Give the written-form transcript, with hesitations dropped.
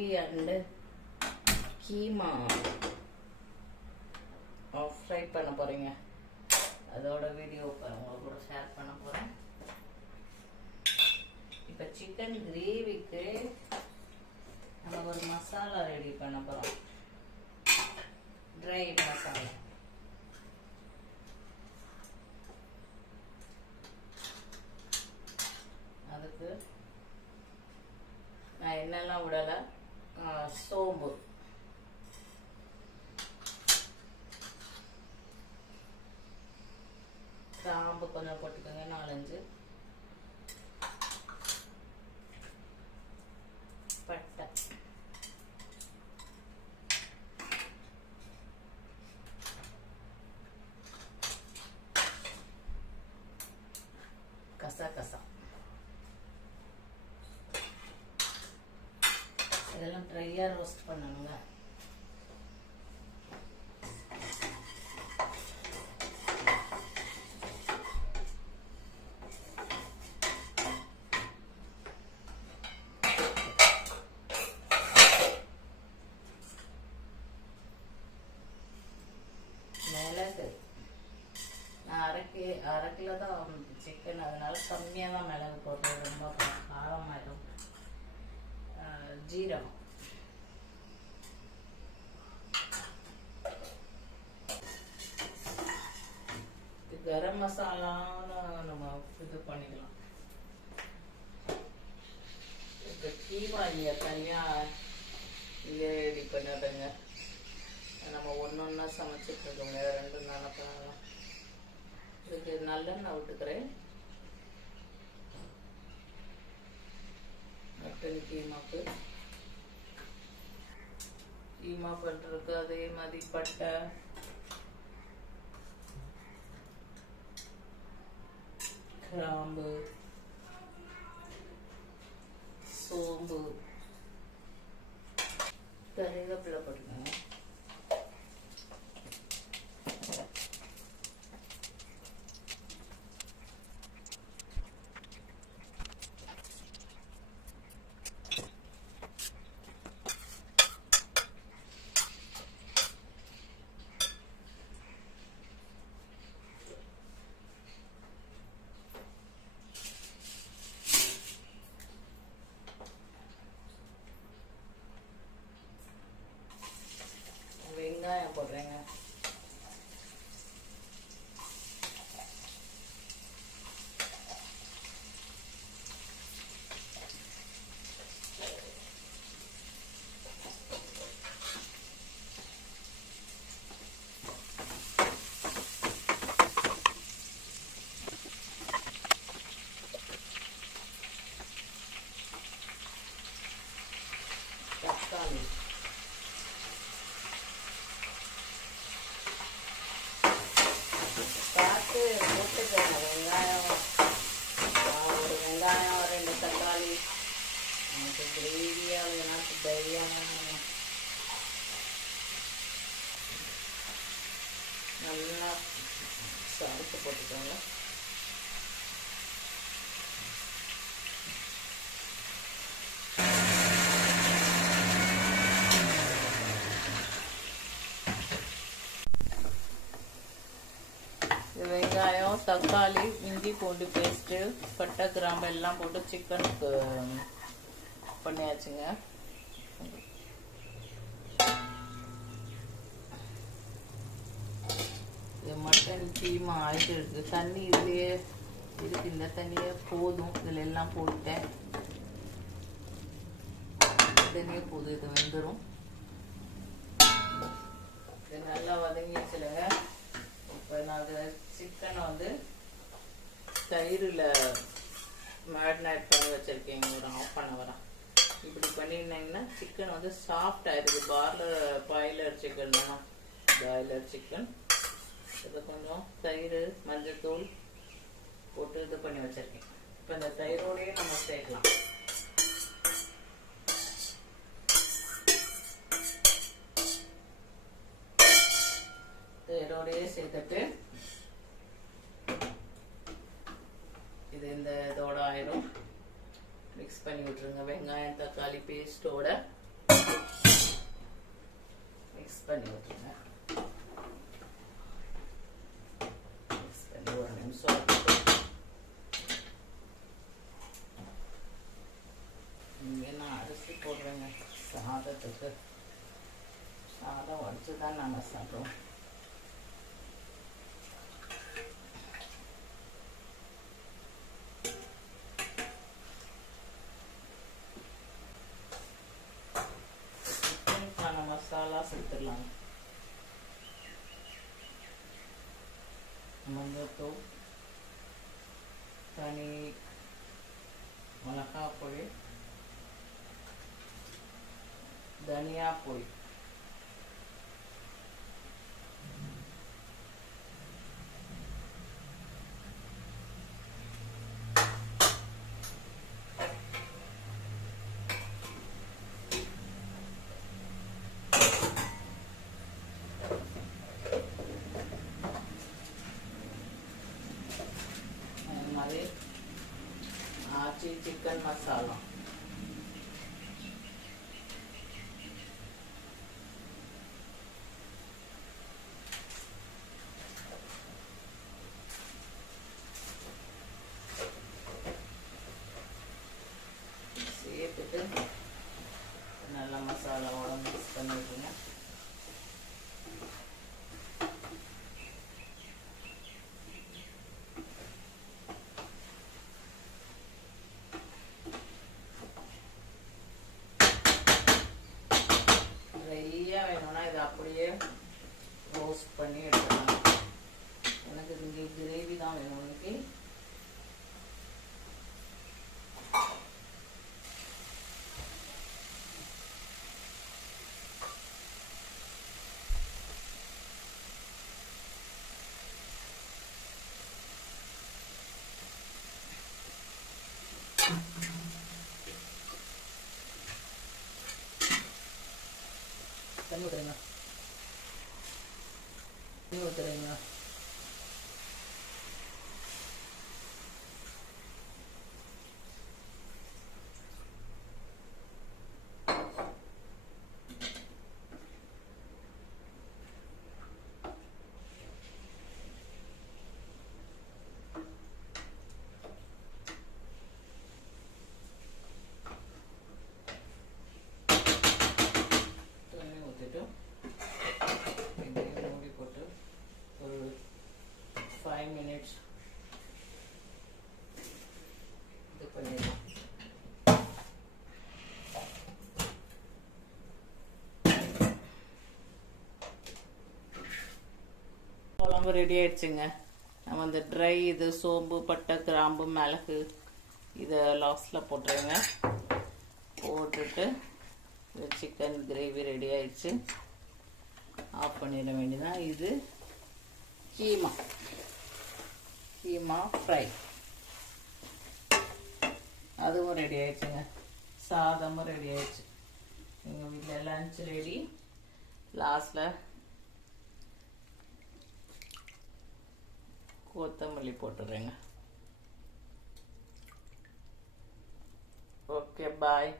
Gravy and keema fry பண்ண போகிறீங்க. அதோட வீடியோ உங்க கூட ஷேர் பண்ண போகிறேன். இப்போ சிக்கன் கிரேவிக்கு நம்ம ஒரு மசாலா ரெடி பண்ண போகிறோம். ட்ரை மசாலா. அதுக்கு நான் என்னெல்லாம் விடலை, சோம்பு, கிராம்பு கொஞ்சம் போட்டுக்கோங்க, 4-5, பட்டை, கசகசா, இதெல்லாம் ட்ரையா ரோஸ்ட் பண்ணணுங்க. மிளகு நான் அரை கிலோ தான் சிக்கன், அதனால கம்மியாக தான் மிளகு போடுறது, ரொம்ப காரமாயிடும். ஜீரகம், கரம் மசாலான்னு நம்ம இது பண்ணிக்கலாம். இப்போ கீமா இங்கே தனியாக இங்கே ரெடி பண்ணிடுங்க. நம்ம ஒன்றா சமைச்சிட்டு இருக்கோங்க, 2 நாளைக்கு. இதுக்கு நல்லெண்ணெய் விட்டுக்கிறேன். மட்டன் கீமா பண்ணுறதுக்கு அதே மாதிரி பட்டை, கிராம்பு, சோம்பு, கருவேப்பிலை போட்டுக்கோங்க. வெங்காயம் போடுறேங்க. தக்காளி, பார்த்து போட்டுக்கோங்க. வெங்காயம், ஒரு வெங்காயம், 2 தக்காளி. நமக்கு கிரேவியாக வேணாம், ட்ரையாக நல்லா சால்ட்டு போட்டுக்கோங்க. வெங்காயம், தக்காளி, இஞ்சி பூண்டு பேஸ்ட்டு, பட்டை, கிராம்பு எல்லாம் போட்டு சிக்கனுக்கு பண்ணியாச்சுங்க. இது மட்டன் கீமா ஆயிட்டு இருக்கு. தண்ணி இதுலேயே இருக்கு, இந்த தண்ணியே போதும். இதில் எல்லாம் போட்டேன், தண்ணியே போதும், இது வெந்துடும். இது நல்லா வதங்கிச்சுலங்க. இப்போ நான் சிக்கனை வந்து தயிரில் மேரினேட் பண்ணி வச்சுருக்கேங்க ஒரு 1/2 hour. இப்படி பண்ணியிருந்தீங்கன்னா சிக்கன் வந்து சாஃப்ட் ஆயிடுது. பாய்லர் சிக்கன் தான், பாய்லர் சிக்கன். இதை கொஞ்சம் தயிர், மஞ்சள் தூள் போட்டு இது பண்ணி வச்சுருக்கேன். இப்போ இந்த தயிரோடையே நம்ம சேர்க்கலாம். தயிரோடையே சேர்த்துட்டு இது இதோட ஆயிரும். மிக்ஸ் பண்ணி விட்டுருங்க வெங்காயம் தக்காளி பேஸ்டோட. பண்ணி விட்டுருங்க. மிக்ஸ் பண்ணி ஒரு நிமிஷம் இங்கே நான் அரிசி போடுறேங்க சாதத்துக்கு. சாதம் வடித்து தான் நாங்கள் சாப்பிடுவோம். சிக்கனுக்கான மசாலா சேர்த்துடலாம். மஞ்சத்தூள், தனி மிளகாய் பொடி, தனியா பொடி, அது மாதிரி ஆச்சி சிக்கன் மசாலா, சேர்த்துட்டு நல்லா மசாலாவோட மிக்ஸ் பண்ணிவிட்டுங்க. ட்ரையாக வேணும்னா இதை அப்படியே ரோஸ்ட் பண்ணி எடுக்கலாம். எனக்கு இங்கே கிரேவி தான் வேணும் இன்னைக்கு. தண்ணி ஊற்றுறீங்க, தண்ணி ஊற்றுறீங்க. தண்ணி ஊற்றிட்டு இதையும் மூடி போட்டு ஒரு 5 minutes இது பண்ணிடலாம். குழம்பு ரெடி ஆயிடுச்சுங்க. நம்ம இந்த ட்ரை இது சோம்பு, பட்டை, கிராம்பு, மிளகு இதை லாஸ்ட்டில் போட்டுருங்க. போட்டுட்டு இது சிக்கன் கிரேவி ரெடி ஆயிடுச்சு. ஆஃப் பண்ணிட வேண்டியதான். இது கீமா ஃப்ரை அதுவும் ரெடி ஆயிடுச்சுங்க. சாதமும் ரெடி ஆயிடுச்சு. எங்கள் வீட்டில் லஞ்ச் ரெடி. லாஸ்ட்டில் கொத்தமல்லி போட்டுடுறேங்க. ஓகே, பாய்.